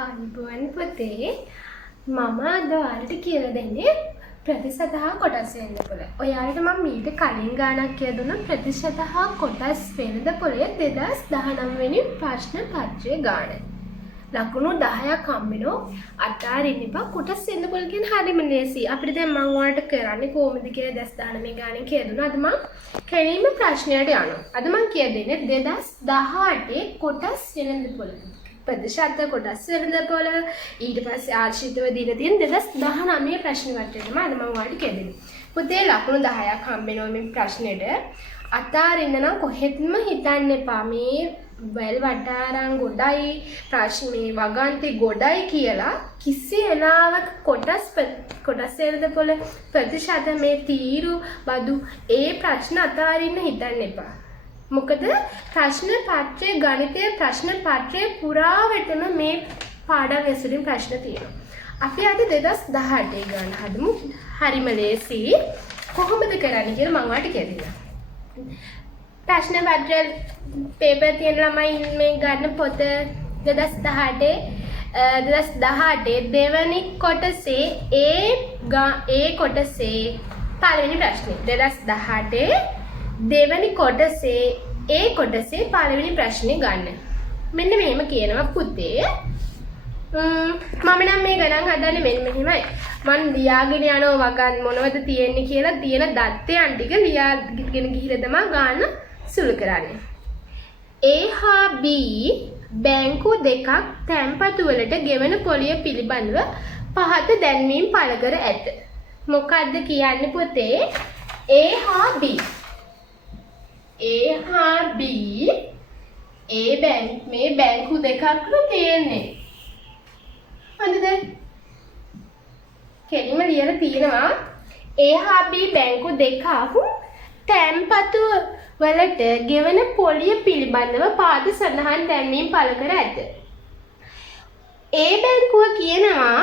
අනිබුවන් පොතේ මම අද ඔයාලට කියලා දෙන්නේ ප්‍රතිශත හා කොටස් වෙනදපොළ. ඔයාලට මම මීට කලින් ගානක් කියලා දුන්නා ප්‍රතිශත හා කොටස් වෙනදපොළේ 2019 වෙනි ප්‍රශ්න පත්‍රයේ ගාන. ලකුණු 10ක් හම්බෙනවා. අතාරින්න එපා. කොටස් වෙනදපොළ කියන හරියම ලේසි. අපිට දැන් මම ඔයාලට කරන්නේ කොහොමද කියලා 2019 ගානෙන් කියලා දුන්නා. අද මම කෙලින්ම ප්‍රශ්නයට යනවා. අද මම කියලා දෙන්නේ 2018 කොටස් වෙනදපොළ. ප්‍රතිශත කොටස් වෙනදපොළ ඊට පස්සේ ආශ්‍රිතව දීලා තියෙන 2019 ප්‍රශ්න පත්‍රයටම අද මම ඔයාලට කියදෙන්නේ. පුතේ ලකුණු 10ක් හම්බෙනවා මේ ප්‍රශ්නෙට. අතාරින්න නම් කොහෙත්ම හිතන්න එපා මේ වැල් වටාරම් ගොඩයි ප්‍රශ්න මේ වගන්ති ගොඩයි කියලා කිසි වෙලාවක කොටස් වෙනදපොළ ප්‍රතිශත මේ තීරු බදු ඒ ප්‍රශ්න අතාරින්න හිතන්න එපා. මොකද ප්‍රශ්න පත්‍රයේ ගණිතයේ ප්‍රශ්න පත්‍රයේ පුරාවටම මේ පාඩම් ඇසුරින් ප්‍රශ්න තියෙනවා. අපි අද 2018 ගන්න හදමු. හරිම ලේසි. කොහොමද කරන්නේ කියලා මම ඔයාලට කියන්නම්. ප්‍රශ්න පත්‍ර පේපර් තියෙන ළමයි මේ ගන්න පොත 2018 දෙවැනි කොටසේ ඒ කොටසේ පළවෙනි ප්‍රශ්නේ 2018 දෙවැනි කොටසේ ඒ කොටසේ පළවෙනි ප්‍රශ්නේ ගන්න. මෙන්න මෙහෙම කියනවා පුතේ. මම නම් මේ ගණන් හදන්නේ මෙන්න මෙහෙමයි. මම ලියාගෙන යනවා වගන් මොනවද තියෙන්නේ කියලා තියෙන දත්තයන් ටික ලියාගෙන ගිහිල්ලා තමයි ගන්න සුළු කරන්නේ. A හා B බැංකු දෙකක් තැන්පතු වලට ගෙවන පොලිය පිළිබඳව පහත දැන්වීම් පළ කර ඇත. මොකද්ද කියන්නේ පුතේ? A හා B A හා B මේ බැංකු දෙකක්ලු තියෙන්නේ. හරිද? කෙලිම ලියලා තියෙනවා A හා B බැංකු දෙකක් තැන්පතු වලට ගෙවන පොලිය පිළිබඳව පාද සඳහන් දැන්වීම් පළ කර ඇත. A බැංකුව කියනවා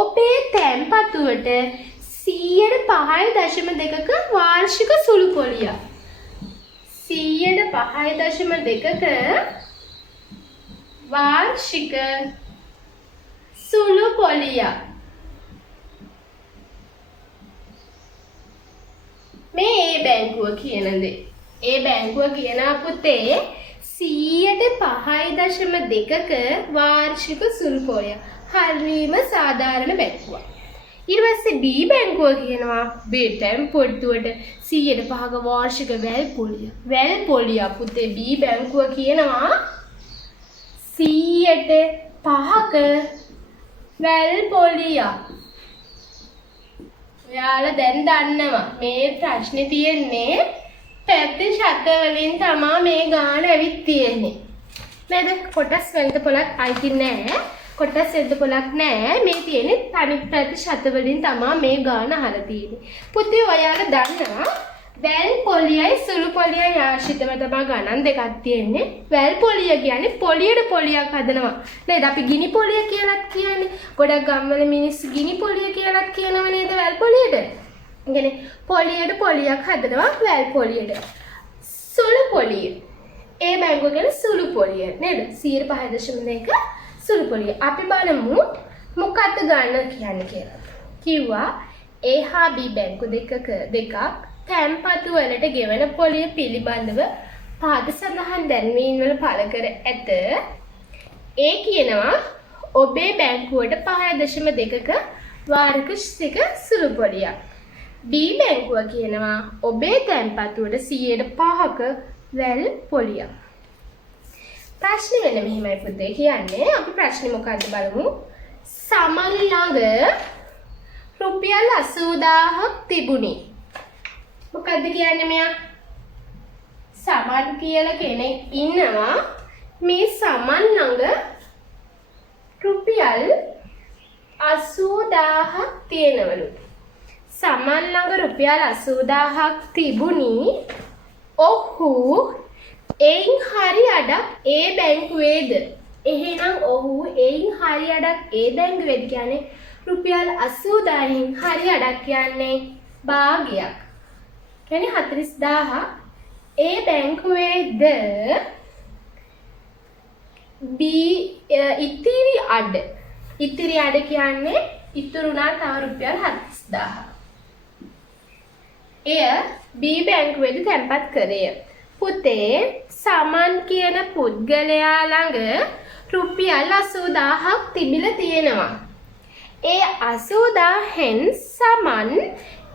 ඔබේ තැන්පතුවට 5.2ක වාර්ෂික සුළු පොලියක් 5.2ක වාර්ෂික සුළු පොලියක් මේ ඒ බැංකුව කියන දේ. ඒ බැංකුව කියන පුතේ 5.2ක වාර්ෂික සුළු පොලිය. හරිම සාධාරණ බැංකුවක්. ඊට පස්සේ B බැංකුව කියනවා B තැන්පතුවට 5%ක වාර්ෂික වැල් පොලිය. වැල් පොලිය පුතේ B බැංකුව කියනවා 5%ක වැල් පොලිය. ඔයාලා දැන් දන්නවා මේ ප්‍රශ්නේ තියෙන්නේ ප්‍රතිශත වලින් තමයි මේ ගාන ඇවිත් තියෙන්නේ. නේද? කොටස් වෙනදපොළක් අයිති නැහැ. කොටස් වෙනදපොළක් නැහැ. මේ තියෙන්නේ තනි ප්‍රතිශත වලින් තමයි මේ ගාන අහලා තියෙන්නේ. පුතේ ඔයාලා දන්නවා වැල් පොලියයි සුළු පොලියයි ආශ්‍රිතව තමයි ගණන් දෙකක් තියෙන්නේ. වැල් පොලිය කියන්නේ පොලියට පොලියක් හදනවා. නේද? අපි ගිනි පොලිය කියලාත් කියන්නේ. ගොඩක් ගම්වල මිනිස්සු ගිනි පොලිය කියලාත් කියනව නේද වැල් පොලියට? කියන්නේ පොලියට පොලියක් හදනවා වැල් පොලියට. සුළු පොලිය. ඒ බැංකුව කියන්නේ සුළු පොලිය නේද? 5.2 සුළු පොලිය. අපි බලමු මොකක්ද ගන්න කියන්නේ කියලා. කිව්වා A හා B බැංකු දෙකක් තැන්පතු වලට ගෙවන පොලිය පිළිබඳව පාද සඳහන් දැන්වීම් වල පළ කර ඇත. A කියනවා ඔබේ බැංකුවට 5.2ක වාර්ෂික සුළු පොලියක්. B බැංකුව කියනවා ඔබේ තැන්පතුවට 5%ක වැල් පොලියක්. ප්‍රශ්නේ වෙන මෙහිමයි පුතේ කියන්නේ. අපි ප්‍රශ්නේ මොකද්ද බලමු. සමන් ළඟ රුපියල් 80000ක් තිබුණි. මොකද්ද කියන්නේ මෙයා? සමන් කියලා කෙනෙක් ඉන්නවා. මේ සමන් ළඟ රුපියල් 80000ක් තියෙනවලු. සමන් ළඟ රුපියල් 80000ක් තිබුණි. ඔහු එයින් හරි අඩක් ඒ බැංකුවේද? එහෙනම් ඔහු එයින් හරි අඩක් ඒ බැංකුවේද කියන්නේ රුපියල් 80000න් හරි අඩක් කියන්නේ භාගයක්. කියන්නේ 40000ක් ඒ බැංකුවේද B ඉතිරි අඩ. ඉතිරි අඩ කියන්නේ ඉතුරුනා තව රුපියල් 40000. එය B බැංකුවේදී තැන්පත් කරේ. පුතේ සමන් කියන පුද්ගලයා ළඟ රුපියල් 80000ක් තිබිලා තියෙනවා. ඒ 80000න් සමන්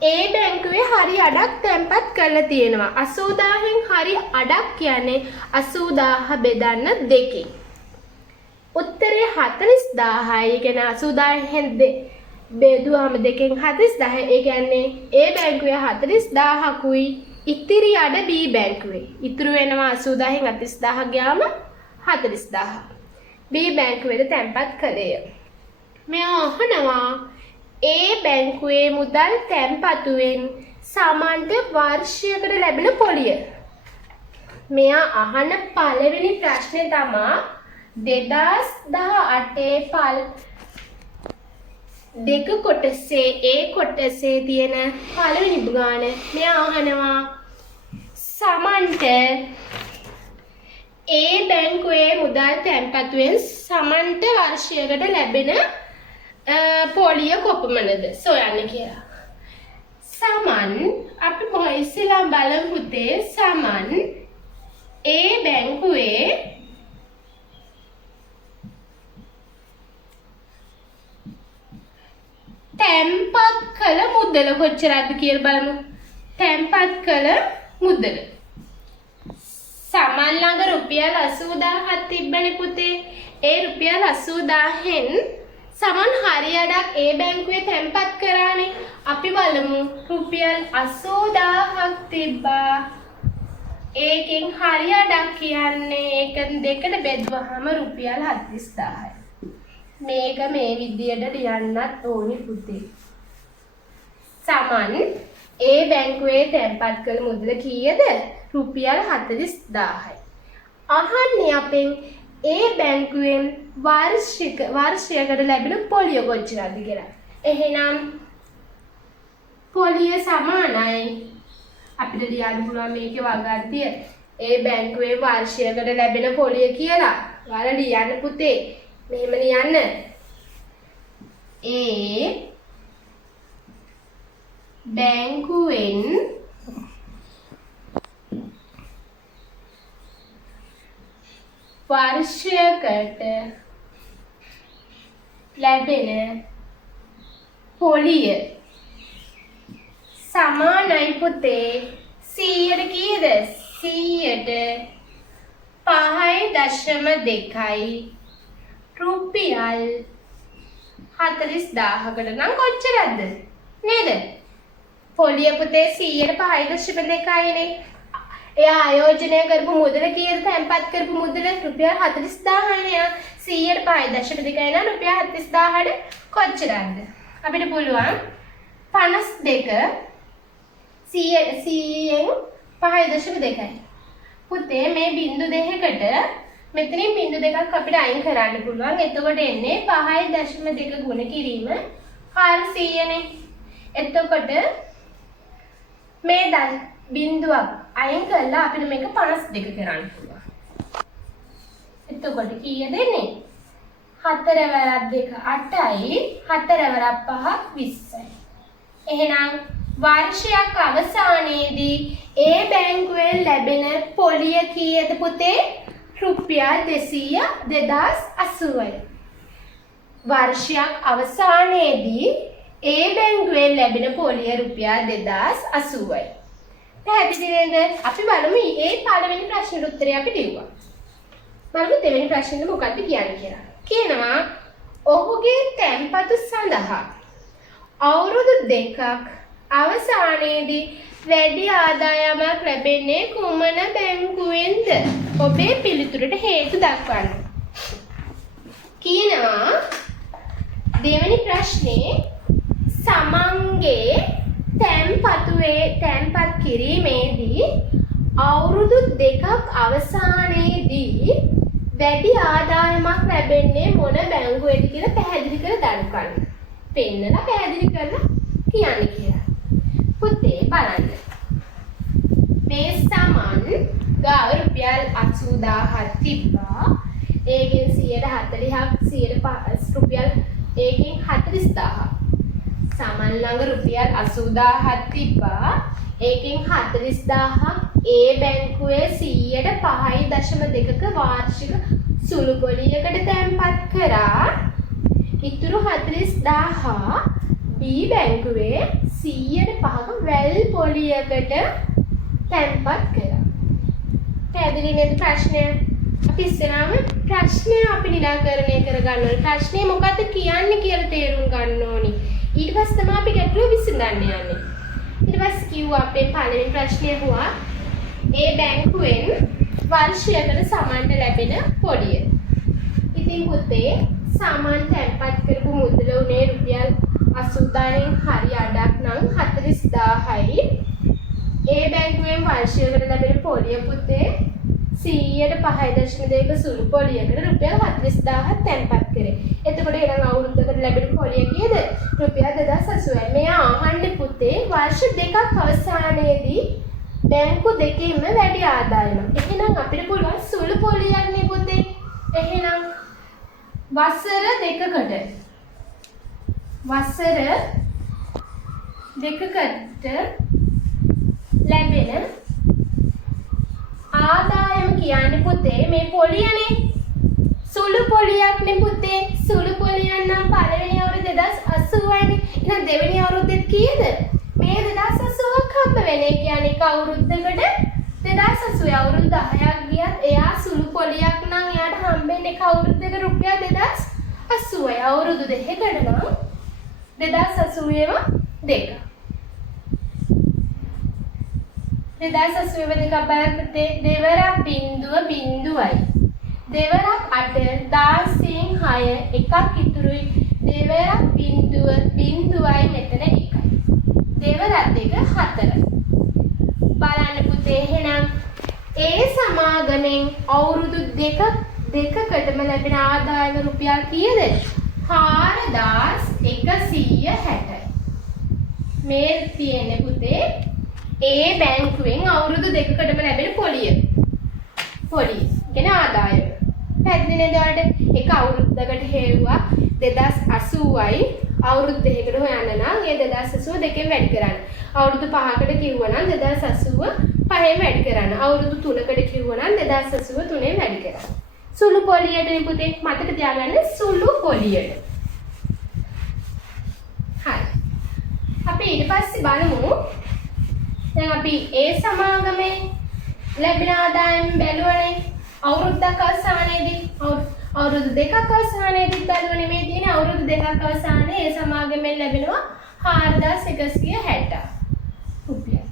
ඒ බැංකුවේ හරි අඩක් තැන්පත් කරලා තියෙනවා. 80000න් හරි අඩක් කියන්නේ 80000 බෙදන්න 2කින්. උත්තරේ 40000යි. ඒ කියන්නේ 80000න් බෙදුවාම 2කින් 40000. ඒ කියන්නේ ඒ බැංකුවේ 40000කුයි ඉතිරි අඩ B බැංකුවේ. ඉතුරු වෙනවා 80000න් 40000 ගියාම 40000. B බැංකුවේ තැන්පත් කළේය. මෙයා අහනවා A බැංකුවේ මුදල් තැන්පතුවෙන් සමන්ට වර්ෂයකට ලැබෙන පොලිය. මෙයා අහන පළවෙනි ප්‍රශ්නේ තමයි 2018 දෙක කොටසේ A කොටසේ තියෙන පළවෙනි ගාන. මෙයා අහනවා සමන්ට A බැංකුවේ මුදල් තැන්පතුවෙන් සමන්ට වර්ෂයකට ලැබෙන පොලිය කොපමණද සොයන්න කියලා. සමන් අපි ඉස්සෙල්ලා බලමු පුතේ සමන් A බැංකුවේ තැන්පත් කළ මුදල කොච්චරද කියලා බලමු. තැන්පත් කළ මුදල සමන් ළඟ රුපියල් 80000ක් තිබ්බනේ පුතේ. ඒ රුපියල් 80000න් සමන් හරියටක් ඒ බැංකුවේ තැන්පත් කරානේ. අපි බලමු රුපියල් 80000ක් තිබ්බා. ඒකෙන් හරියටක් කියන්නේ ඒක දෙකට බෙදුවහම රුපියල් 40000යි. මේක මේ විදියට ලියන්නත් ඕනි පුතේ. සමන් ඒ බැංකුවේ තැන්පත් කළ මුදල කීයද? රුපියල් 40000යි. අහන්නේ අපෙන් ඒ බැංකුවෙන් වර්ෂයකට ලැබෙන පොලිය කොච්චරද කියලා. එහෙනම් පොලිය සමානයි. අපිට ලියන්න පුළුවන් මේකේ වගන්තිය. ඒ බැංකුවේ වර්ෂයකට ලැබෙන පොලිය කියලා. ඔයාලා ලියන්න පුතේ. මෙහෙම ලියන්න. ඒ බැංකුවෙන් වර්ෂයකට ලැබෙන පොලිය සමානයි පුතේ 100ට කීයද? 100ට 5.2යි රුපියල් 40000කට නම් කොච්චරද නේද? පොලිය පුතේ 100ට 5.2යිනේ. එයා ආයෝජනය කරපු මුදල කීයද? තැන්පත් කරපු මුදල රුපියල් 40000යිනේ. 100ට 5.2යි නම් රුපියල් 40000ට කොච්චරද? අපිට පුළුවන් 52 100න් 5.2යි. පුතේ මේ බිංදු දෙකකට මෙතනින් බිංදු දෙකක් අපිට අයින් කරන්න පුළුවන්. එතකොට එන්නේ 5.2 ගුණ කිරීම 400නේ. එතකොට මේ බිංදුවක් අයින් කළා අපිට මේක 52 කරන්න පුළුවන්. එතකොට කීයද එන්නේ? 4 වරක් 2 8යි 4 වරක් 5 20යි. එහෙනම් වර්ෂයක් අවසානයේදී ඒ බැංකුවෙන් ලැබෙන පොලිය කීයද පුතේ? රුපියල් 2080යි. වර්ෂයක් අවසානයේදී ඒ බැංකුවෙන් ලැබෙන පොලිය රුපියල් 2080යි. පැහැදිලි නේද? අපි බලමු මේ පළවෙනි ප්‍රශ්නෙට උත්තරය අපි දෙවුවා. බලමු දෙවෙනි ප්‍රශ්නෙට මොකක්ද කියන්නේ කියලා. කියනවා ඔහුගේ තැන්පතු සඳහා අවුරුදු 2ක් අවසානයේදී වැඩි ආදායමක් ලැබෙන්නේ කුමන බැංකුවෙන්ද? ඔබේ පිළිතුරට හේතු දක්වන්න. කියනවා දෙවෙනි ප්‍රශ්නේ සමන්ගේ තැන්පත් කිරීමේදී අවුරුදු 2ක් අවසානයේදී වැඩි ආදායමක් ලැබෙන්නේ මොන බැංකුවේද කියලා පැහැදිලි කර දක්වන්න. පෙන්නලා පැහැදිලි කරලා කියන්න කියලා. පුතේ බලන්න. මේ සමන් ගාව රුපියල් 80000ක් තිබ්බා. ඒකෙන් 140ක් රුපියල් ඒකෙන් 40000. සමන් ළඟ රුපියල් 80000ක් තිබ්බා. ඒකෙන් 40000ක් ඒ බැංකුවේ 5.2%ක වාර්ෂික සුළු පොලියකට තැන්පත් කරා. ඉතුරු 40000 B බැංකුවේ 100%ක වැල් පොලියකට තැන්පත් කරා. පැහැදිලි නේද ප්‍රශ්නය? අපි ඉස්සෙල්ලාම ප්‍රශ්නය අපි නිරාකරණය කරගන්න ඕනේ. ප්‍රශ්නේ මොකද්ද කියන්නේ කියලා තේරුම් ගන්න ඕනේ. ඊට පස්සේ තමයි අපි ගැටලුව විසඳන්න යන්නේ. ඊට පස්සේ කිව්වා අපේ පළවෙනි ප්‍රශ්නය හුවා ඒ බැංකුවෙන් වර්ෂයකට සමන්ට ලැබෙන පොලිය. ඉතින් පුතේ සමන් තැන්පත් කරපු මුදල උනේ රුපියල් 80000න් හරි අඩක් නම් 40000යි. ඒ බැංකුවෙන් වර්ෂයකට ලැබෙන පොලිය පුතේ 100.5% සුළු පොලියකට රුපියල් 40000ක් තැන්පත් කරේ. එතකොට එනම් අවුරුද්දකට ලැබෙන පොලිය කීයද? රුපියල් 2080යි. මෙයා අහන්නේ පුතේ වර්ෂ දෙකක් අවසානයේදී බැංකු දෙකේම වැඩි ආදායමක්. එහෙනම් අපිට පුළුවන් සුළු පොලියක් නේ පුතේ. එහෙනම් වසර දෙකකට ලැබෙන ආදායම කියන්නේ පුතේ මේ පොලියනේ. සුළු පොලියක් නේ පුතේ. සුළු පොලියක් නම් පළවෙනි අවුරුද්ද 2080යිනේ. එහෙනම් දෙවෙනි අවුරුද්දෙත් කීයද? මේ 2080ක් හම්බ වෙන්නේ. කියන්නේ එක අවුරුද්දකට 2080 අවුරුදු 10ක් ගියත් එයා සුළු පොලියක් නම් එයාට හම්බෙන්නේ එක අවුරුද්දක රුපියල් 2080යි. අවුරුදු දෙකකට නම් 2080ම දෙක. 2080 දෙකක් බලන්න පුතේ. දෙවරක් බිංදුව බිංදුවයි. දෙවරක් 8 16 6 එකක් ඉතුරුයි. දෙවරක් බිංදුව බිංදුවයි මෙතන 1යි. දෙවරක් දෙක 4යි. බලන්න පුතේ එහෙනම් ඒ සමාගමෙන් අවුරුදු දෙකකටම ලැබෙන ආදායම රුපියල් කීයද? 4160යි. මේ තියෙන්නේ පුතේ ඒ බැංකුවෙන් අවුරුදු දෙකකටම ලැබෙන පොලිය. කියන්නේ ආදායම. පැහැදිලි නේද ඔයාලට? එක අවුරුද්දකට හේවුවා 2080යි. අවුරුදු දෙකකට හොයන්න නම් ඒ 2080 දෙකෙන් වැඩි කරන්න. අවුරුදු 5කට කිව්වා නම් 2080 5ෙන් වැඩි කරන්න. අවුරුදු 3කට කිව්වා නම් 2080 3ෙන් වැඩි කරන්න. සුළු පොලියටනේ පුතේ මතක තියාගන්න සුළු පොලියට. හරි. අපි ඊට පස්සේ බලමු දැන් අපි ඒ සමාගමේ ලැබෙන ආදායම බැලුවනේ අවුරුද්දක් අවසානයේදී අවුරුදු දෙකක් අවසානයේදී බැලුවනේ මේ තියෙන අවුරුදු දෙකක් අවසානයේ ඒ සමාගමෙන් ලැබෙනවා 4160 රුපියල්.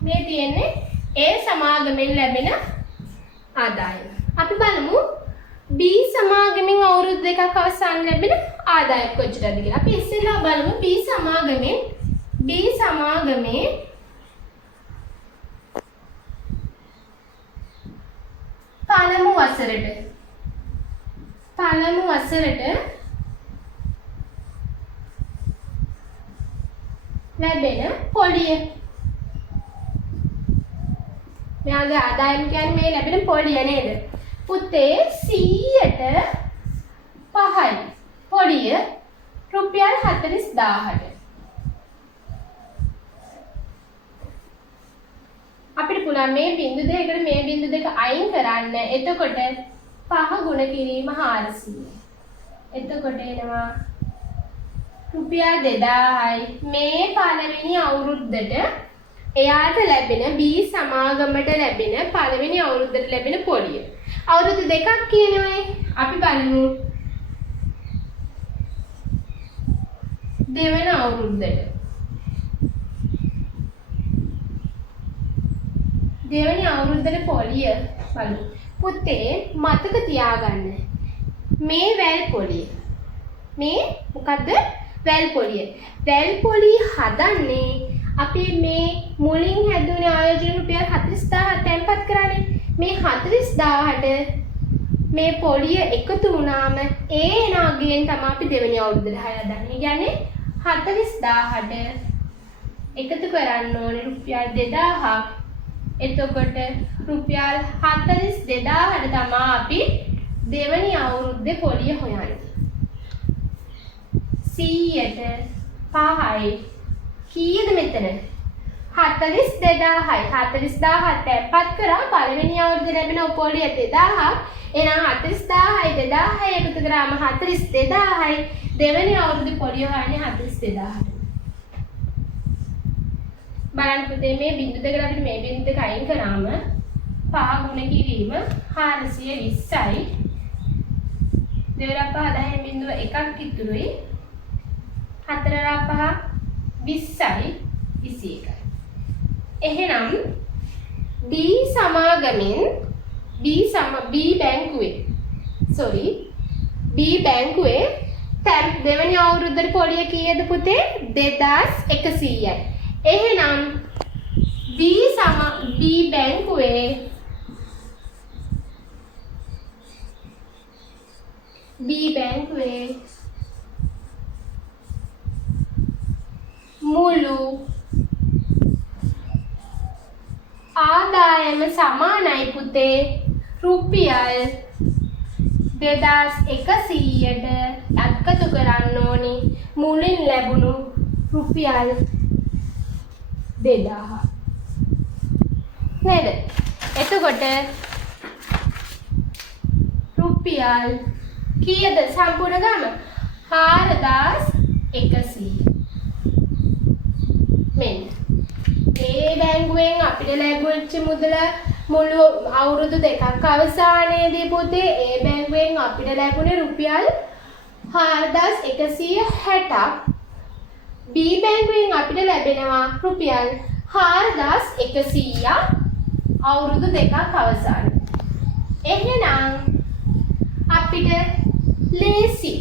මේ තියෙන්නේ ඒ සමාගමෙන් ලැබෙන ආදායම. අපි බලමු B සමාගමෙන් අවුරුදු දෙකක් අවසාන ලැබෙන ආදායම කොච්චරද කියලා. අපි ඉස්සෙල්ලා බලමු B සමාගමේ පළමු වසරට ලැබෙන පොලිය. මෙයාගේ ආදායම කියන්නේ මේ ලැබෙන පොලිය නේද? පුතේ 100ට 5යි. පොලිය රුපියල් 40000ට. අපිට පුළුවන් මේ බිංදු දෙකකට මේ බිංදු දෙක අයින් කරන්න. එතකොට 5 ගුණ කිරීම 400. එතකොට එනවා රුපියල් 2000යි. මේ පළවෙනි අවුරුද්දට එයාට ලැබෙන B සමාගමට ලැබෙන පළවෙනි අවුරුද්දට ලැබෙන පොලිය. අවුරුදු දෙකක් කියනවානේ. අපි බලමු දෙවන අවුරුද්දට. දෙවැනි අවුරුද්දේ පොලිය බලමු. පුතේ මතක තියාගන්න. මේ වැල් පොලිය. මේ මොකද්ද? වැල් පොලිය. වැල් පොලිය හදන්නේ අපි මේ මුලින් හැදුනේ ආයෝජන රුපියල් 40000 තැන්පත් කරානේ. මේ 40000ට මේ පොලිය එකතු වුණාම ඒ නාගයෙන් තමයි අපි දෙවෙනි අවුරුද්දට හදන්නේ. කියන්නේ 40000ට එකතු කරන්න ඕනේ රුපියල් 2000ක්. එතකොට රුපියල් 42000ට තමයි අපි දෙවනි අවුරුද්දේ පොලිය හොයන්න. 100ට 5යි කීයද මෙතන? 42000යි. 40000 තැන්පත් කරා පළවෙනි අවුරුද්දේ ලැබෙන පොලිය 2000ක්. එහෙනම් 40000යි 2000යි එකතු කරාම 42000යි. දෙවනි අවුරුද්දේ පොලිය හොයන්නේ 42000ට. බලන්න පුතේ මේ බිංදු දෙකට අපිට මේ බිංදු දෙක අයින් කරාම 5 ගුණ කිරීම 420යි. දෙවරක් 5 10 බිංදුව එකක් ඉතුරුයි. 4 5 20යි 21යි. එහෙනම් B සමාගමෙන් B බැංකුවේ දෙවනි අවුරුද්දේ පොලිය කීයද පුතේ? 2100යි. එහෙනම් B බැංකුවේ මුළු ආදායම සමානයි පුතේ රුපියල් 2100ට එකතු කරන්න ඕනි මුලින් ලැබුණු රුපියල් 2000 නේද? එතකොට රුපියල් කීයද සම්පූර්ණ ගාම? 4100. මෙන්න මේ බැංකුවෙන් අපිට ලැබුච්ච මුදල මුළු අවුරුදු දෙකක් අවසානයේදී පුතේ ඒ බැංකුවෙන් අපිට ලැබුණේ රුපියල් 4160ක්. B බැංකුවෙන් අපිට ලැබෙනවා රුපියල් 4100ක් අවුරුදු දෙකක් අවසානයේ. එහෙනම් අපිට ලේසි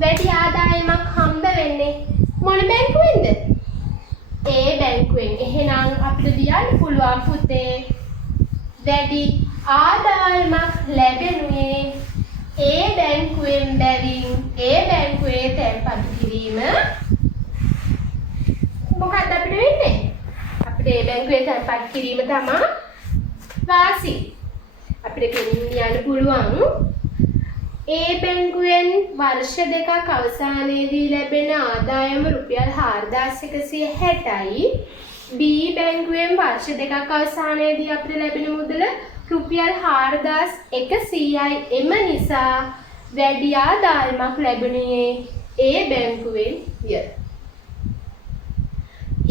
වැඩි ආදායමක් හම්බ වෙන්නේ මොන බැංකුවෙන්ද? A බැංකුවෙන්. එහෙනම් අපිට ලියන්න පුළුවන් පුතේ වැඩි ආදායමක් ලැබෙන්නේ A බැංකුවෙන් බැවින් A බැංකුවේ තැන්පත් කිරීම මොකක්ද අපිට වෙන්නේ? අපිට A බැංකුවේ තැන්පත් කිරීම තමයි වාසි. අපිට කියන්න පුළුවන් A බැංකුවෙන් වර්ෂ දෙකක් අවසානයේදී ලැබෙන ආදායම රුපියල් 4160යි. B බැංකුවෙන් වර්ෂ දෙකක් අවසානයේදී අපිට ලැබෙන මුදල රුපියල් 4100යි. එම නිසා වැඩි ආදායමක් ලැබුණේ A බැංකුවෙන්ය.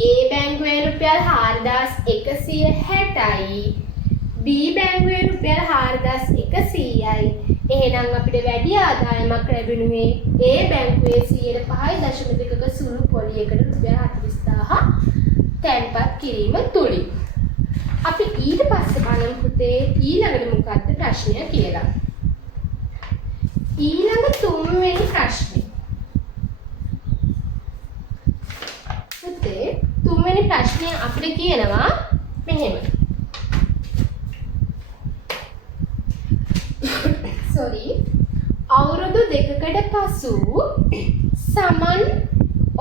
A බැංකුවේ රුපියල් 4160යි. B බැංකුවේ රුපියල් 4100යි. එහෙනම් අපිට වැඩි ආදායමක් ලැබුණේ A බැංකුවේ 5.2ක සුළු පොලියකට රුපියල් 40000 තැන්පත් කිරීම තුලින්. අපි ඊට පස්සේ බලමු පුතේ ඊළඟට මොකක්ද ප්‍රශ්නය කියලා. ඊළඟ තුන්වෙනි ප්‍රශ්නේ. පුතේ තුන්වෙනි ප්‍රශ්නය අපිට කියනවා මෙහෙම. අවුරුදු දෙකකට පසු සමන්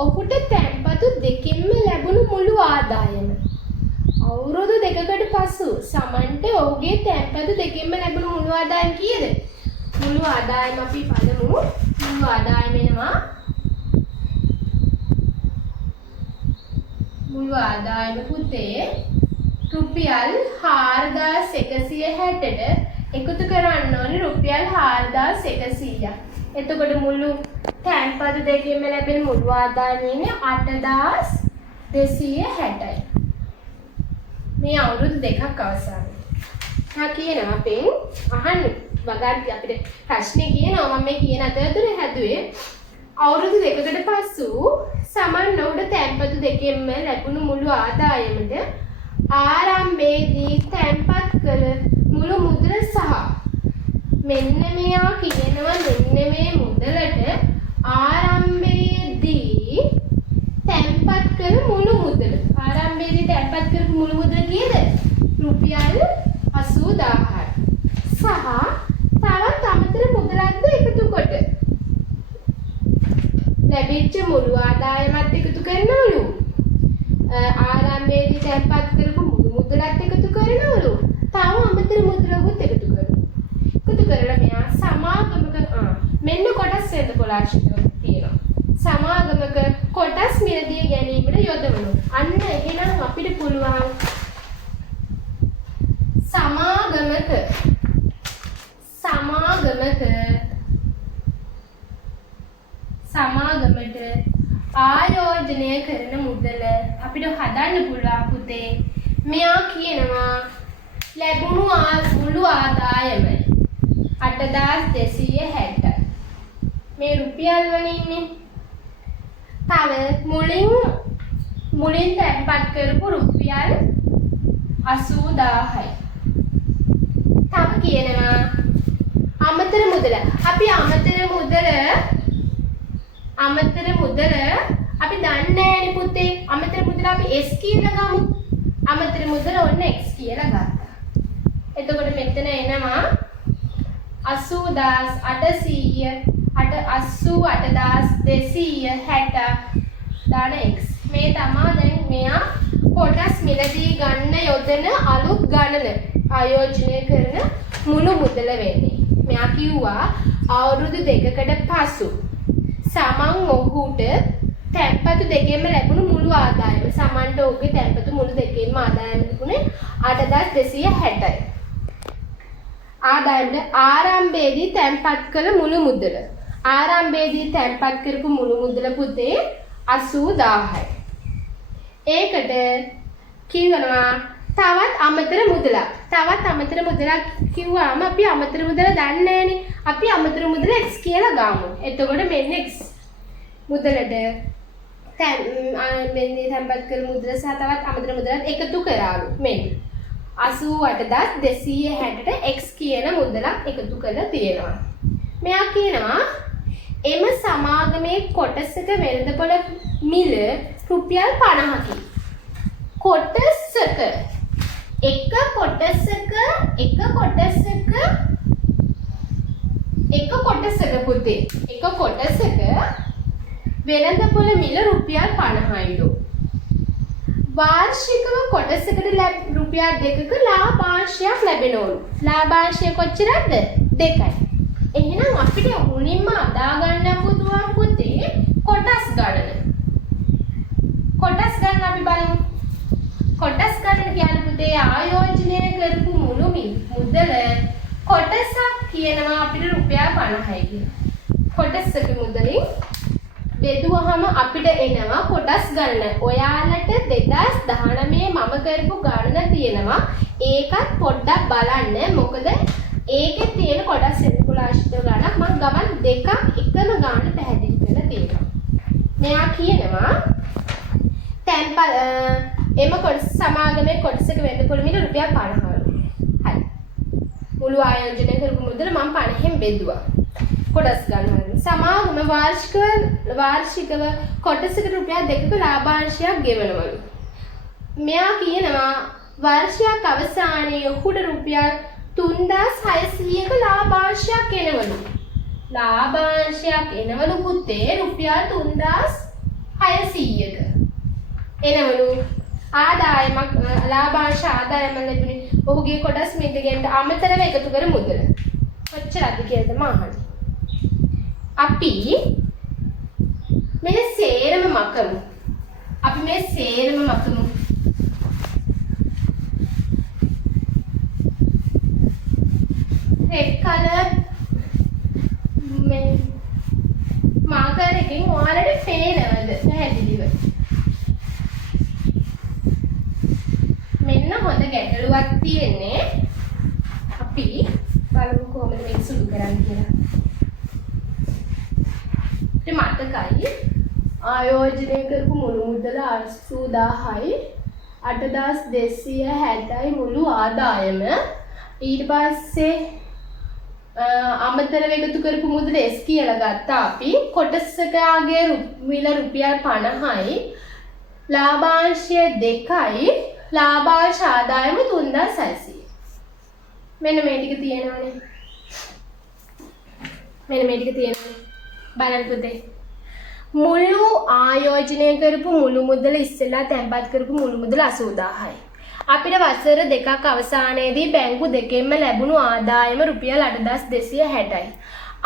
ඔහුට තැන්පතු දෙකින්ම ලැබුණු මුළු ආදායම. අවුරුදු දෙකකට පසු සමන්ට ඔහුගේ තැන්පතු දෙකින්ම ලැබුණු මුළු ආදායම කීයද? මුළු ආදායම අපි බලමු. මුළු ආදායම එනවා මුළු ආදායම පුතේ රුපියල් 4160ට එකතු කරන්න ඕනේ රුපියල් 4100ක්. එතකොට මුළු තැන්පතු දෙකෙන්ම ලැබෙන මුළු ආදායම ඉන්නේ 8260යි. මේ අවුරුදු දෙකක් අවසානයේ. හා කියනවා අපෙන් අහන්න වගාර්ථය අපිට ප්‍රශ්නේ කියනවා මම මේ කියන අතරතුර හැදුවේ අවුරුදු දෙකකට පසු සමන් නොඋඩ තැන්පතු දෙකෙන්ම ලැබුණු මුළු ආදායමද ආරම්භයේදී තැන්පත් කළ මුළු මුදල සහ මෙන්න මෙයා කියනවා මෙන්න මේ මුදලට ආරම්භයේදී තැන්පත් කළ මුළු මුදල ආරම්භයේදී තැන්පත් කරපු මුළු මුදල කීයද? රුපියල් 80000යි. සහ තවත් අමතර මුදලක්ද එකතු කොට ලැබිච්ච මුළු ආදායමත් එකතු කරනවලු. ආරම්භයේදී තැන්පත් කරපු මුළු මුදලත් එකතු කරනවලු. තව අමතර මුදලකුත් එකතු කරනවා. එකතු කරලා මෙයා සමාගමක මෙන්න කොටස් වෙනද පොලාශිතව තියෙනවා. සමාගමක කොටස් මිලදී ගැනීමට යොදවනු. අන්න එහෙනම් අපිට පුළුවන් සමාගමක සමාගමට ආයෝජනය කරන මුදල අපිට හදන්න පුළුවන් පුතේ. මෙයා කියනවා ලැබුණු මුළු ආදායම 8260. මේ රුපියල් වලින්නේ. තව මුලින් තැන්පත් කරපු රුපියල් 80000යි. තව කියනවා අමතර මුදල. අපි අමතර මුදල අපි දන්නේ නැහැ පුතේ. අමතර මුදල අපි S කියලා ගමු. අමතර මුදල ඔන්න X කියලා ගත්තා. එතකොට මෙතන එනවා 88260 දාන X. මේ තමයි දැන් මෙයා කොටස් මිලදී ගන්න යොදන අලුත් ගණන ආයෝජනය කරන මුළු මුදල වෙන්නේ. මෙයා කිව්වා අවුරුදු 2කට පසු සමන් ඔහුට තැන්පතු දෙකෙන්ම ලැබුණු මුළු ආදායම. සමන්ට ඔහුගේ තැන්පතු මුළු දෙකෙන්ම ආදායම ලැබුණේ 8260යි. ආදායමට ආරම්භයේදී තැන්පත් කළ මුළු මුදල. ආරම්භයේදී තැන්පත් කරපු මුළු මුදල පුතේ 80000යි. ඒකට කියනවා තවත් අමතර මුදලක්. කිව්වම අපි අමතර මුදල දන්නේ නැහනේ. අපි අමතර මුදල X කියලා ගමු. එතකොට මෙන්න X මුදලට තැන්පත් කළ මුදල සහ තවත් අමතර මුදලත් එකතු කරාලු. මෙන්න 88260ට X කියන මුදලක් එකතු කරලා තියෙනවා. මෙයා කියනවා එම සමාගමේ කොටසක වෙළඳපොළ මිල රුපියල් 50කි. කොටසක පුතේ. එක කොටසක වෙළඳපොළ මිල රුපියල් 50යිලු. වාර්ෂිකව කොටසකට රුපියල් 2ක ලාභාංශයක් ලැබෙනවලු. ලාභාංශය කොච්චරද? 2යි. එහෙනම් අපිට මුලින්ම අදා ගන්න පුළුවන් පුතේ කොටස් ගණන. කොටස් ගණන අපි බලමු. කොටස් ගණන කියන්නේ පුතේ ආයෝජනය කරපු මුළු මුදල කොටසක් කියනවා අපිට රුපියල් 50යි කියලා. කොටසක මුදලින් බෙදුවහම අපිට එනවා කොටස් ගණන. ඔයාලට 2019 මම කරපු ගණන තියෙනවා. ඒකත් පොඩ්ඩක් බලන්න. මොකද ඒකේ තියෙන කොටස් සෙල්කුලාශිත ගණක් මම ගමන් දෙකක් එකම ගාන පැහැදිලි කරලා තියෙනවා. මෙයා කියනවා එම කොටස සමාගමේ කොටසක වෙළඳපොළ මිල රුපියල් 50වලු. හරි. මුළු ආයෝජනය කරපු මුදල මම 50න් බෙදුවා. කොටස් ගන්න. සමාගම වාර්ෂිකව කොටසකට රුපියල් 2ක ලාභාංශයක් ගෙවනවලු. මෙයා කියනවා වර්ෂයක් අවසානයේ ඔහුට රුපියල් 3600ක ලාභාංශයක් එනවලු. ලාභාංශයක් එනවලු පුතේ රුපියල් 3600ක. එනවලු ආදායමක් ලාභාංශ ආදායම ලැබුණේ ඔහුගේ කොටස් මිලගෙන් අමතරව එකතු කර මුදල. කොච්චරද කියලාද මම අහන්නේ. අපි මේ සේරම මකමු. red color මාකර් එකෙන් ඔයාලට පේනවද පැහැදිලිව? මෙන්න හොඳ ගැටලුවක් තියෙන්නේ. අපි බලමු කොහොමද මේක සුදු කරන්නේ කියලා. මතකයි ආයෝජනය කරපු මුළු මුදල 80000යි 8260යි මුළු ආදායම. ඊට පස්සේ අමතරව එකතු කරපු මුදල S කියලා ගත්තා අපි. කොටසකගේ මිල රුපියල් 50යි. ලාභාංශය 2යි. ලාභාංශ ආදායම 3600. මෙන්න මේ ටික තියෙනවනේ. බලන්න පුතේ. මුළු ආයෝජනය කරපු මුළු මුදල ඉස්සෙල්ලා තැන්පත් කරපු මුළු මුදල 80000යි. අපිට වසර දෙකක් අවසානයේදී බැංකු දෙකෙන්ම ලැබුණු ආදායම රුපියල් 8260යි.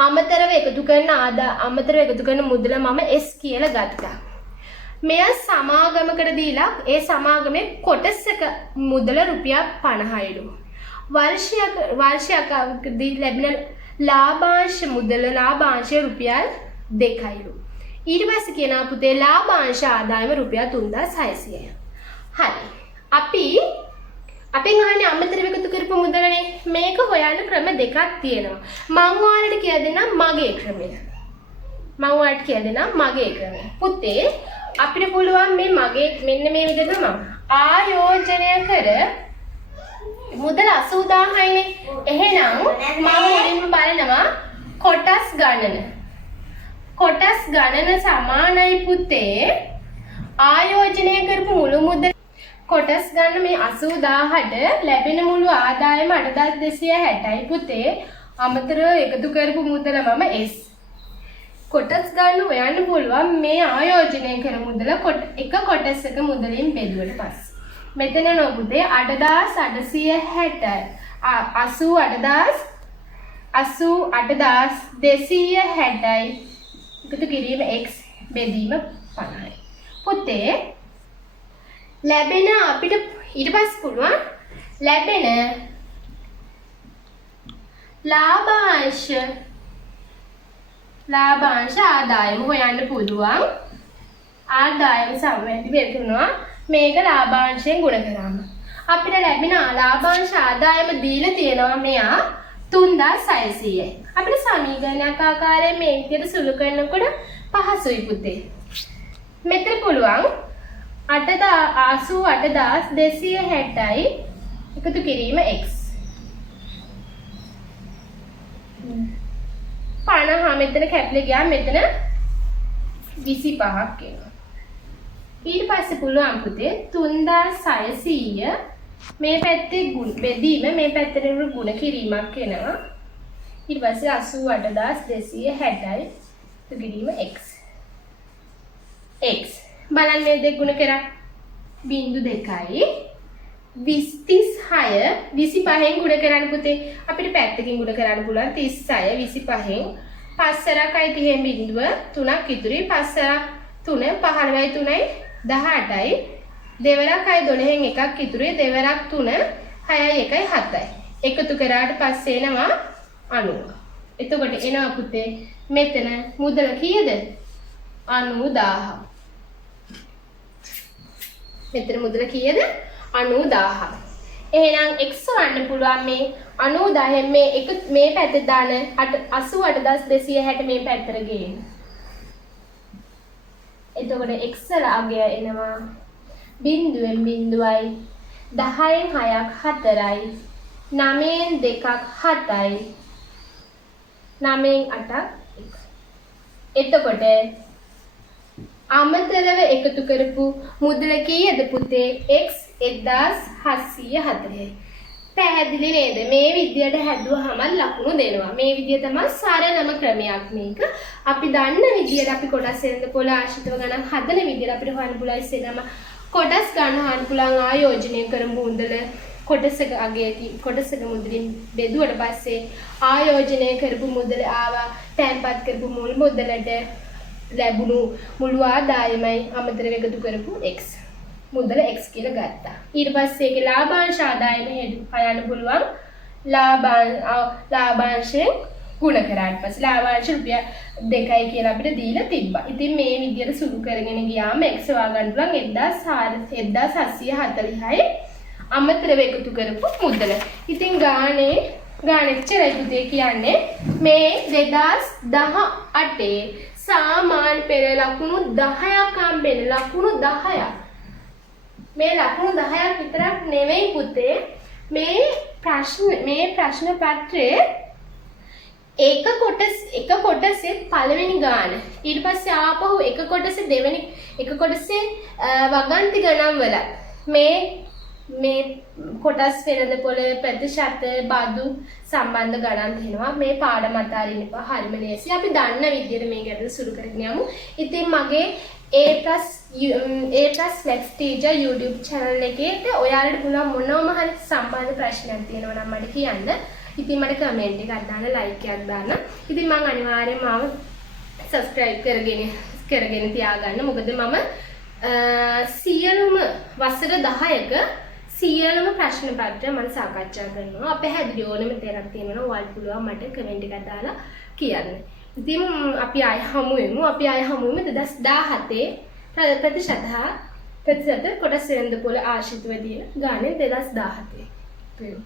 අමතරව එකතු කරන මුදල මම S කියලා ගත්තා. මෙය සමාගමකට දීලා ඒ සමාගමේ කොටසක මුදල රුපියල් 50යිලු. වර්ෂයකදී ලැබෙන ලාභාංශය රුපියල් 2යිලු. ඊට පස්සේ කියනවා පුතේ ලාභාංශ ආදායම රුපියල් 3600යි. හරි. අපි අහන්නේ අමතරව එකතු කරපු මුදලනේ. මේක හොයන්න ක්‍රම දෙකක් තියෙනවා. මම ඔයාලට කියලා දෙන්නම් මගේ ක්‍රමය. පුතේ අපිට පුළුවන් මෙන්න මේ විදිහට ආයෝජනය කර මුදල 80000යිනේ. එහෙනම් මම මුලින්ම බලනවා කොටස් ගණන සමානයි පුතේ ආයෝජනය කරපු මුළු මුදල කොටස් ගන්න මේ 80000ට ලැබෙන මුළු ආදායම 8260යි පුතේ. අමතරව එකතු කරපු මුදල මම S. කොටස් ගන්න හොයන්න පුළුවන් මේ ආයෝජනය කර මුදල එක කොටසක මුදලින් බෙදුවට පස්සේ. මෙතන නෝ පුතේ 88260යි එකතු කිරීම x බෙදීම 50යි. පුතේ ලැබෙන අපිට ඊට පස්සේ පුළුවන් ලැබෙන ලාභාංශ ආදායම හොයන්න පුළුවන්. ආදායම සමවැටි වෙන කරනවා මේක ලාභාංශයෙන් ගුණ කරාම අපිට ලැබෙන ලාභාංශ ආදායම දීලා තියෙනවා මෙයා 3600යි. අපිට සමීකරණයක් ආකාරයෙන් මේ විදිහට සුළු කරනකොට පහසුයි පුතේ. මෙතන පුළුවන් 88260යි එකතු කිරීම x 50 මෙතන කැපිලා ගියා මෙතන 25ක් එනවා. ඊට පස්සේ පුළුවන් පුතේ 3600 මේ පැත්තේ බෙදීම මේ පැත්තට ගුණ කිරීමක් වෙනවා. ඊට පස්සේ 88260යි එකතු කිරීම x බලන්න මේ දෙක ගුණ කරා 0.2යි 25න් ගුණ කරන්න පුතේ අපිට පැත්තකින් ගුණ කරන්න පුළුවන් 36 25න් 5 30න් බිඳුව 3ක් ඉතුරුයි 5 3 15යි 3යි 18යි දෙවරක් 12න් එකක් ඉතුරුයි දෙවරක් 3 6යි 1යි 7යි එකතු කරාට පස්සේ එනවා 90. එතකොට එනවා පුතේ මෙතන මුදල කීයද 90000. මෙතන මුදල කීයද 90000. එහෙනම් x වන්න පුළුවන් මේ 90000න් මේ පැත්තේ දාන 88260 මේ පැත්තට ගේන්න. එතකොට x අගය එනවා 0.0යි 10න් 6ක් 4යි 9න් 2ක් 7යි 9න් 8ක් 1. එතකොට අමතරව එකතු කරපු මුදල කීයද පුතේ x 1740යි. පැහැදිලි නේද? මේ විදියට හැදුවහම ලකුණු දෙනවා. මේ විදිය තමයි සරලම ක්‍රමයක් මේක. අපි දන්න විදියට අපි කොටස් වෙනද පොළ ආශ්‍රිතව ගණන් හදන විදියට අපිට හොයන්න පුළුවන් ඉස්සෙල්ලාම කොටස් ගන්න හොයන්න පුළුවන් ආයෝජනය කරමු මුදල කොටසක මුදලින් බෙදුවට පස්සේ ආයෝජනය කරපු මුදල ආවා තැන්පත් කරපු මුල් මුදලට ලැබුණු මුළු ආදායමයි අමතරව එකතු කරපු x මුදල x කියලා ගත්තා. ඊට පස්සේ ඒකේ ලාභාංශ ආදායම හොයන්න පුළුවන් ලාභාංශයෙන් ගුණ කරාට පස්සේ ලාභාංශ රුපියල් 2යි කියලා අපිට දීලා තිබ්බා. ඉතින් මේ විදියට සුළු කරගෙන ගියාම x හොයාගන්න පුළුවන් 1740යි අමතරව එකතු කරපු මුදල. ඉතින් ගානේ එච්චරයි පුතේ කියන්නේ මේ 2018 සාමාන්‍ය පෙර ලකුණු 10ක් හම්බෙන ලකුණු 10ක්. මේ ලකුණු 10ක් විතරක් නෙවෙයි පුතේ මේ ප්‍රශ්න පත්‍රයේ එක කොටසේ පළවෙනි ගාන ඊට පස්සේ ආපහු එක කොටසේ වගන්ති ගණන් වල මේ මේ කොටස් වෙළඳපොළ ප්‍රතිශත බදු සම්බන්ධ ගණන් තියෙනවා. මේ පාඩම අතාරින්න එපා. හරිම ලේසි. අපි දන්න විදිහට මේ ගැටළු සුළු කරගෙන යමු. ඉතින් මගේ A+ Flex Teacher YouTube channel එකේට ඔයාලට පුළුවන් මොනවම හරි සම්බන්ධ ප්‍රශ්නයක් තියෙනවා නම් මට කියන්න. ඉතින් මට කමෙන්ට් එකක් දාන්න, ලයික් එකක් දාන්න. ඉතින් මම අනිවාර්යෙන්ම මාව subscribe කරගෙන තියාගන්න. මොකද මම සියලුම වසර 10ක සියලුම ප්‍රශ්න පත්‍ර මම සාකච්ඡා කරනවා. අපේ හැදිරි ඕනෙම දෙයක් තියෙනවා ඔයාලට පුළුවන් මට කමෙන්ට් එකක් දාලා කියන්න. ඉතින් අපි ආයෙ හමු වෙමු. 2017 ප්‍රතිශත කොටස් වෙළඳපොළ ආශ්‍රිතව තියෙන ගානේ 2017.